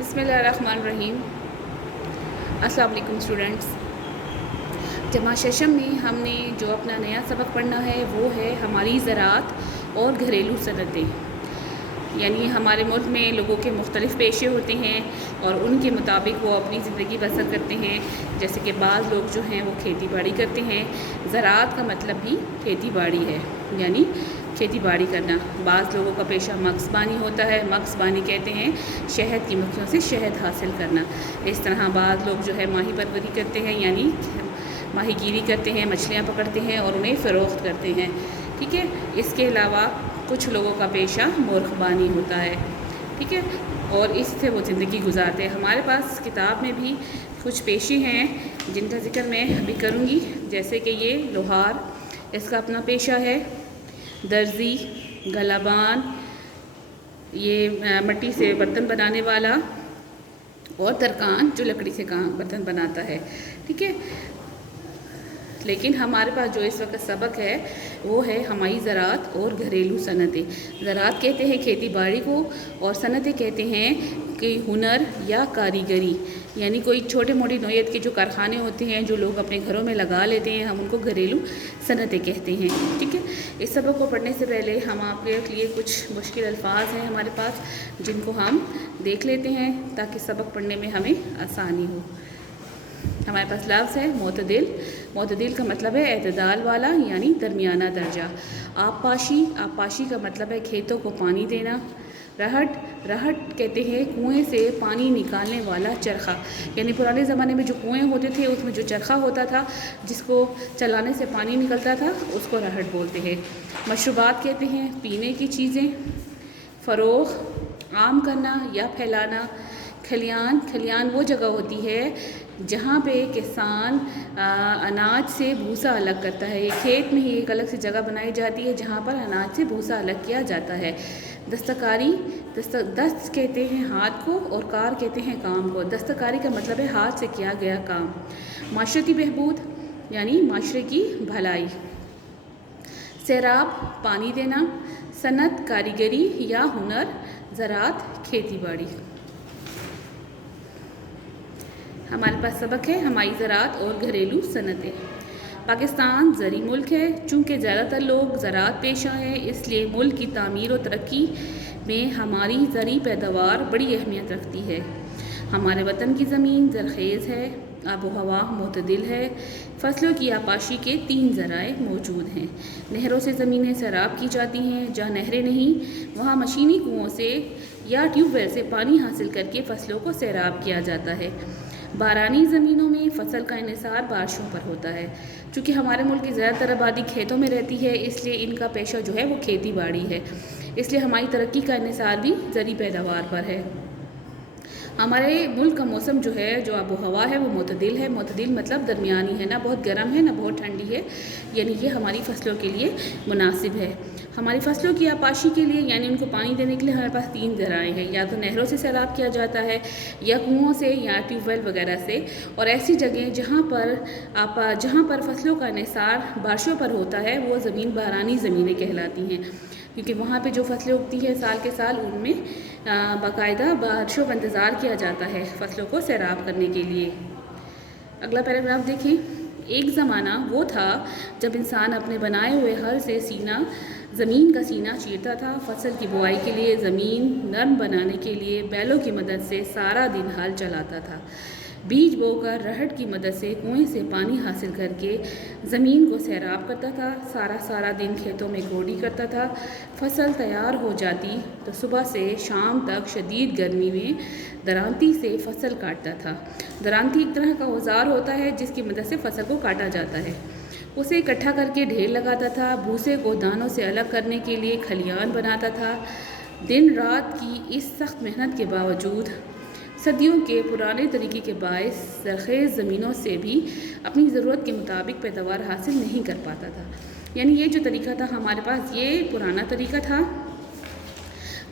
بسم اللہ الرحمن الرحیم۔ السلام علیکم اسٹوڈنٹس۔ جمع ششم میں ہم نے جو اپنا نیا سبق پڑھنا ہے وہ ہے ہماری زراعت اور گھریلو صنعتیں، یعنی ہمارے ملک میں لوگوں کے مختلف پیشے ہوتے ہیں اور ان کے مطابق وہ اپنی زندگی بسر کرتے ہیں۔ جیسے کہ بعض لوگ جو ہیں وہ کھیتی باڑی کرتے ہیں۔ زراعت کا مطلب بھی کھیتی باڑی ہے، یعنی کھیتی باڑی کرنا۔ بعض لوگوں کا پیشہ مکسبانی ہوتا ہے، مکسبانی کہتے ہیں شہد کی مکھیوں سے شہد حاصل کرنا۔ اس طرح بعض لوگ جو ہے ماہی پروری کرتے ہیں، یعنی ماہی گیری کرتے ہیں، مچھلیاں پکڑتے ہیں اور انہیں فروخت کرتے ہیں، ٹھیک ہے۔ اس کے علاوہ کچھ لوگوں کا پیشہ مرغبانی ہوتا ہے، ٹھیک ہے، اور اس سے وہ زندگی گزارتے ہیں۔ ہمارے پاس کتاب میں بھی کچھ پیشے ہیں جن کا ذکر میں ابھی کروں گی، جیسے کہ یہ لوہار، اس کا اپنا پیشہ ہے۔ درزی، گلابان، یہ مٹی سے برتن بنانے والا، اور ترکان جو لکڑی سے برتن بناتا ہے، ٹھیک ہے۔ لیکن ہمارے پاس جو اس وقت سبق ہے وہ ہے ہماری زراعت اور گھریلو صنعتیں۔ زراعت کہتے ہیں کھیتی باڑی کو، اور صنعتیں کہتے ہیں کہ ہنر یا کاریگری، یعنی کوئی چھوٹے موٹی نوعیت کے جو کارخانے ہوتے ہیں جو لوگ اپنے گھروں میں لگا لیتے ہیں، ہم ان کو گھریلو صنعتیں کہتے ہیں، ٹھیک ہے۔ اس سبق کو پڑھنے سے پہلے ہم آپ کے لیے کچھ مشکل الفاظ ہیں ہمارے پاس، جن کو ہم دیکھ لیتے ہیں تاکہ سبق پڑھنے میں ہمیں آسانی ہو۔ ہمارے پاس لفظ ہے معتدل۔ معتدل کا مطلب ہے اعتدال والا، یعنی درمیانہ درجہ۔ آبپاشی، آبپاشی کا مطلب ہے کھیتوں کو پانی دینا۔ رہٹ، رہٹ کہتے ہیں کنویں سے پانی نکالنے والا چرخہ، یعنی پرانے زمانے میں جو کنویں ہوتے تھے اس میں جو چرخہ ہوتا تھا جس کو چلانے سے پانی نکلتا تھا، اس کو رہٹ بولتے ہیں۔ مشروبات کہتے ہیں پینے کی چیزیں۔ فروغ، عام کرنا یا پھیلانا۔ کھلیان، کھلیان وہ جگہ ہوتی ہے جہاں پہ کسان اناج سے بھوسا الگ کرتا ہے۔ یہ کھیت میں ہی ایک الگ سی جگہ بنائی جاتی ہے جہاں پر اناج سے بھوسا الگ کیا جاتا ہے۔ دستکاری، دست کہتے ہیں ہاتھ کو اور کار کہتے ہیں کام کو۔ دستکاری کا مطلب ہے ہاتھ سے کیا گیا کام۔ معاشرتی بہبود، یعنی معاشرے کی بھلائی۔ سیراب، پانی دینا۔ صنعت، کاریگری یا ہنر۔ زراعت، کھیتی باڑی۔ ہمارے پاس سبق ہے ہماری زراعت اور گھریلو صنعتیں۔ پاکستان زرعی ملک ہے۔ چونکہ زیادہ تر لوگ زراعت پیشہ ہیں، اس لیے ملک کی تعمیر و ترقی میں ہماری زرعی پیداوار بڑی اہمیت رکھتی ہے۔ ہمارے وطن کی زمین زرخیز ہے، آب و ہوا معتدل ہے۔ فصلوں کی آبپاشی کے 3 ذرائع موجود ہیں۔ نہروں سے زمینیں سیراب کی جاتی ہیں۔ جہاں نہریں نہیں وہاں مشینی کنوؤں سے یا ٹیوب ویل سے پانی حاصل کر کے فصلوں کو سیراب کیا جاتا ہے۔ بارانی زمینوں میں فصل کا انحصار بارشوں پر ہوتا ہے۔ چونکہ ہمارے ملک کی زیادہ تر آبادی کھیتوں میں رہتی ہے، اس لیے ان کا پیشہ جو ہے وہ کھیتی باڑی ہے، اس لیے ہماری ترقی کا انحصار بھی زرعی پیداوار پر ہے۔ ہمارے ملک کا موسم جو ہے، جو آب و ہوا ہے، وہ معتدل ہے۔ معتدل مطلب درمیانی ہے، نہ بہت گرم ہے نہ بہت ٹھنڈی ہے، یعنی یہ ہماری فصلوں کے لیے مناسب ہے۔ ہماری فصلوں کی آبپاشی کے لیے، یعنی ان کو پانی دینے کے لیے ہمارے پاس 3 ذرائع ہیں۔ یا تو نہروں سے سیراب کیا جاتا ہے، یا کنوؤں سے، یا ٹیوب ویل وغیرہ سے، اور ایسی جگہیں جہاں پر فصلوں کا انحصار بارشوں پر ہوتا ہے وہ زمین بارانی زمینیں کہلاتی ہیں، کیونکہ وہاں پہ جو فصلیں اگتی ہیں سال کے سال ان میں باقاعدہ بارشوں کا انتظار کیا جاتا ہے فصلوں کو سیراب کرنے کے لیے۔ اگلا پیراگراف دیکھیں۔ ایک زمانہ وہ تھا جب انسان اپنے بنائے ہوئے ہل سے زمین کا سینہ چیرتا تھا۔ فصل کی بوائی کے لیے زمین نرم بنانے کے لیے بیلوں کی مدد سے سارا دن ہل چلاتا تھا۔ بیج بو کر رہٹ کی مدد سے کنویں سے پانی حاصل کر کے زمین کو سیراب کرتا تھا۔ سارا دن کھیتوں میں گوڈی کرتا تھا۔ فصل تیار ہو جاتی تو صبح سے شام تک شدید گرمی میں درانتی سے فصل کاٹتا تھا۔ درانتی ایک طرح کا اوزار ہوتا ہے جس کی مدد سے فصل کو کاٹا جاتا ہے۔ اسے اکٹھا کر کے ڈھیر لگاتا تھا۔ بھوسے کو دانوں سے الگ کرنے کے لیے کھلیان بناتا تھا۔ دن رات کی اس سخت محنت کے باوجود صدیوں کے پرانے طریقے کے باعث زرخیز زمینوں سے بھی اپنی ضرورت کے مطابق پیداوار حاصل نہیں کر پاتا تھا۔ یعنی یہ جو طریقہ تھا ہمارے پاس، یہ پرانا طریقہ تھا۔